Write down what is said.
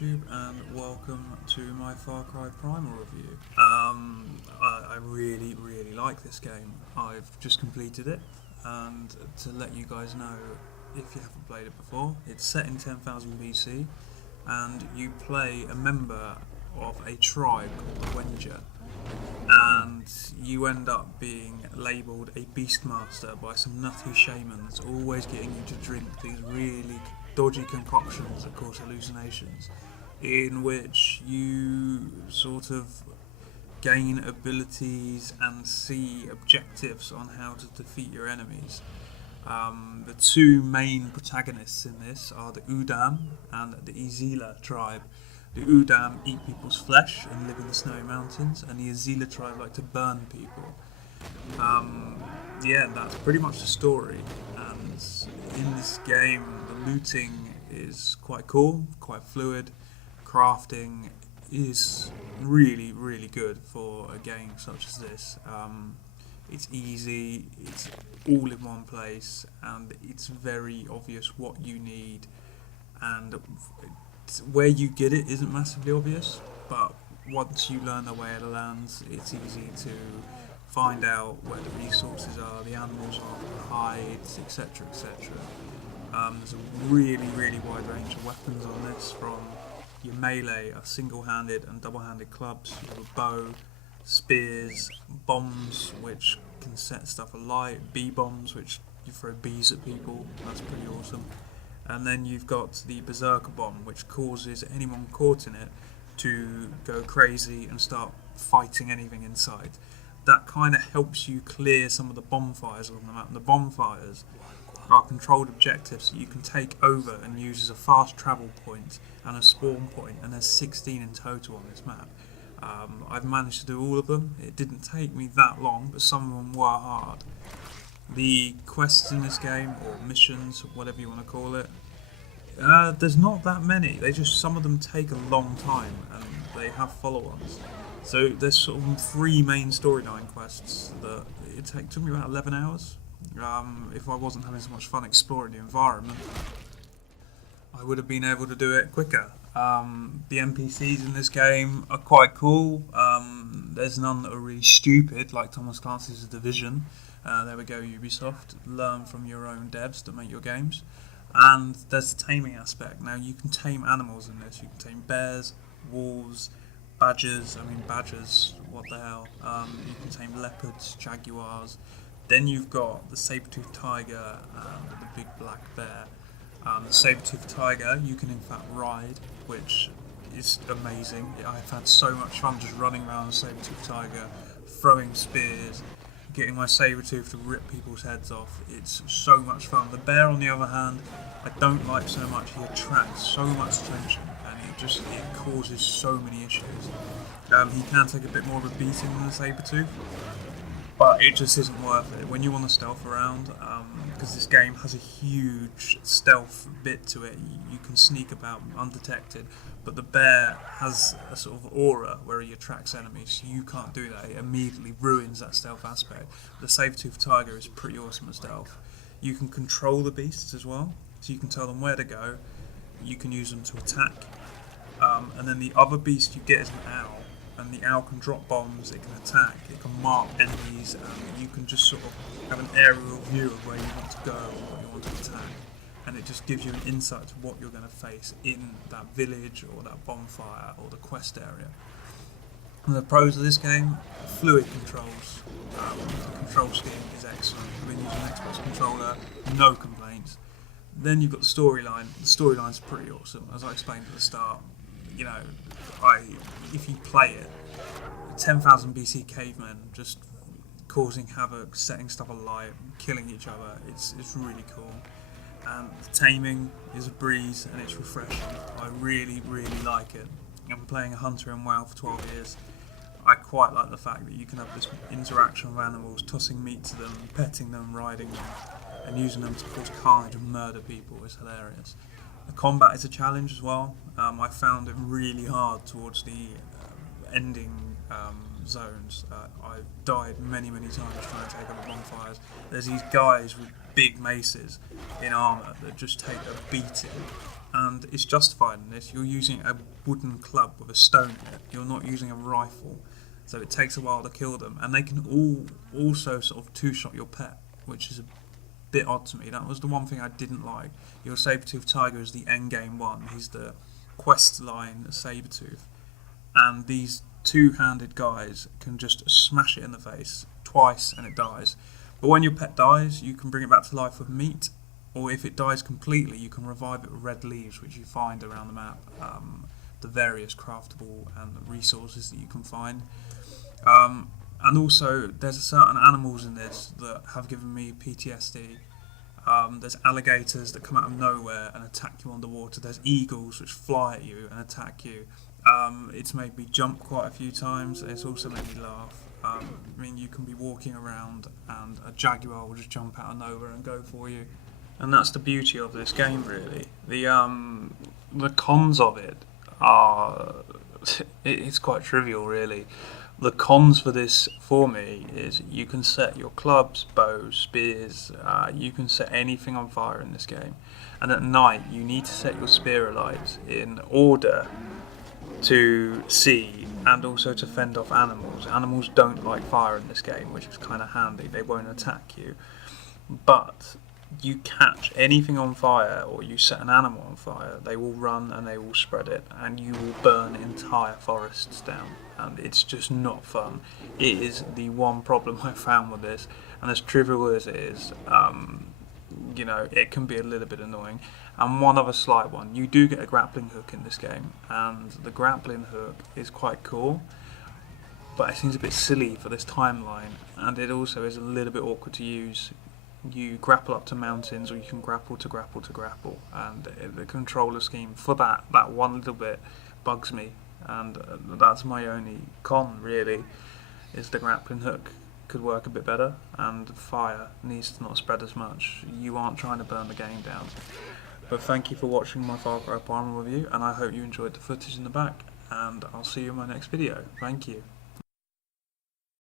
YouTube, and welcome to my Far Cry Primal review. I really like this game. I've just completed it, and to let you guys know, if you haven't played it before, it's set in 10,000 BC, and you play a member of a tribe called the Wenger, and you end up being labelled a beastmaster by some nutty shaman that's always getting you to drink these really dodgy concoctions that cause hallucinations, in which you sort of gain abilities and see objectives on how to defeat your enemies. The two main protagonists in this are the Udam and the Izila tribe. The Udam eat people's flesh and live in the snowy mountains, and the Izila tribe like to burn people. That's pretty much the story. And in this game, the looting is quite cool, quite fluid. Crafting is really good for a game such as this. It's easy, it's all in one place, and it's very obvious what you need. And where you get it isn't massively obvious, but once you learn the way of the lands, it's easy to find out where the resources are, the animals are, the hides, etc. There's a really wide range of weapons on this, from your melee, a single-handed and double-handed clubs, you have a bow, spears, bombs which can set stuff alight, bee bombs which you throw bees at people, that's pretty awesome. And then you've got the berserker bomb, which causes anyone caught in it to go crazy and start fighting anything inside. That kind of helps you clear some of the bonfires along the map. And the bonfires are controlled objectives that you can take over and use as a fast travel point and a spawn point, and there's 16 in total on this map. I've managed to do all of them. It didn't take me that long, but some of them were hard. The quests in this game, or missions, or whatever you want to call it, there's not that many. Some of them take a long time, and they have follow-ons. So there's sort of three main storyline quests that took me about 11 hours. If I wasn't having so much fun exploring the environment, I would have been able to do it quicker. The NPCs in this game are quite cool. There's none that are really stupid, like Thomas Clancy's The Division. There we go, Ubisoft. Learn from your own devs that make your games. And there's the taming aspect. Now, you can tame animals in this. You can tame bears, wolves, badgers. Badgers, what the hell. You can tame leopards, jaguars. Then you've got the saber-toothed tiger and the big black bear. The saber-toothed tiger you can in fact ride, which is amazing. I've had so much fun just running around the saber-toothed tiger, throwing spears, getting my saber-tooth to rip people's heads off. It's so much fun. The bear, on the other hand, I don't like so much. He attracts so much attention, and it causes so many issues. He can take a bit more of a beating than the saber-tooth, but it just isn't worth it when you want to stealth around, because this game has a huge stealth bit to it. You can sneak about undetected, but the bear has a sort of aura where he attracts enemies, so you can't do that. It immediately ruins that stealth aspect. The saber-toothed tiger is pretty awesome at stealth. You can control the beasts as well, so you can tell them where to go. You can use them to attack, and then the other beast you get is an owl. And the owl can drop bombs, it can attack, it can mark enemies, and you can just sort of have an aerial view of where you want to go or what you want to attack. And it just gives you an insight to what you're going to face in that village or that bonfire or the quest area. And the pros of this game, fluid controls. The control scheme is excellent. I've been using an Xbox controller, no complaints. Then you've got the storyline. The storyline's pretty awesome. As I explained at the start, if you play it, 10,000 BC cavemen just causing havoc, setting stuff alight, killing each other, it's really cool. And the taming is a breeze and it's refreshing. I really like it. I've been playing a hunter in WoW for 12 years. I quite like the fact that you can have this interaction with animals, tossing meat to them, petting them, riding them, and using them to cause carnage and murder people. It's hilarious. The combat is a challenge as well. I found it really hard towards the ending zones. I've died many times trying to take over bonfires. There's these guys with big maces in armour that just take a beating, and it's justified in this. You're using a wooden club with a stone in it. You're not using a rifle, so it takes a while to kill them. And they can all also sort of two-shot your pet, which is a bit odd to me. That was the one thing I didn't like. Your saber-tooth tiger is the endgame one. He's the quest line saber-tooth, and these two-handed guys can just smash it in the face twice and it dies. But when your pet dies, you can bring it back to life with meat, or if it dies completely, you can revive it with red leaves, which you find around the map. The various craftable and resources that you can find. And also, there's certain animals in this that have given me PTSD. There's alligators that come out of nowhere and attack you underwater. There's eagles which fly at you and attack you. It's made me jump quite a few times. It's also made me laugh. I mean, you can be walking around and a jaguar will just jump out of nowhere and go for you. And that's the beauty of this game, really. The cons of it are... it's quite trivial, really. The cons for this, for me, is you can set your clubs, bows, spears, you can set anything on fire in this game. And at night, you need to set your spear alight in order to see and also to fend off animals. Animals don't like fire in this game, which is kind of handy. They won't attack you. But you catch anything on fire or you set an animal on fire, they will run and they will spread it, and you will burn entire forests down, and it's just not fun. It is the one problem I found with this, and as trivial as it is, it can be a little bit annoying. And one other slight one, you do get a grappling hook in this game, and the grappling hook is quite cool, but it seems a bit silly for this timeline, and it also is a little bit awkward to use. You grapple up to mountains, or you can grapple to grapple to grapple, and the controller scheme for that one little bit bugs me, and that's my only con, really, is the grappling hook could work a bit better, and fire needs to not spread as much. You aren't trying to burn the game down. But thank you for watching my Far Cry Primal review, and I hope you enjoyed the footage in the back, and I'll see you in my next video. Thank you.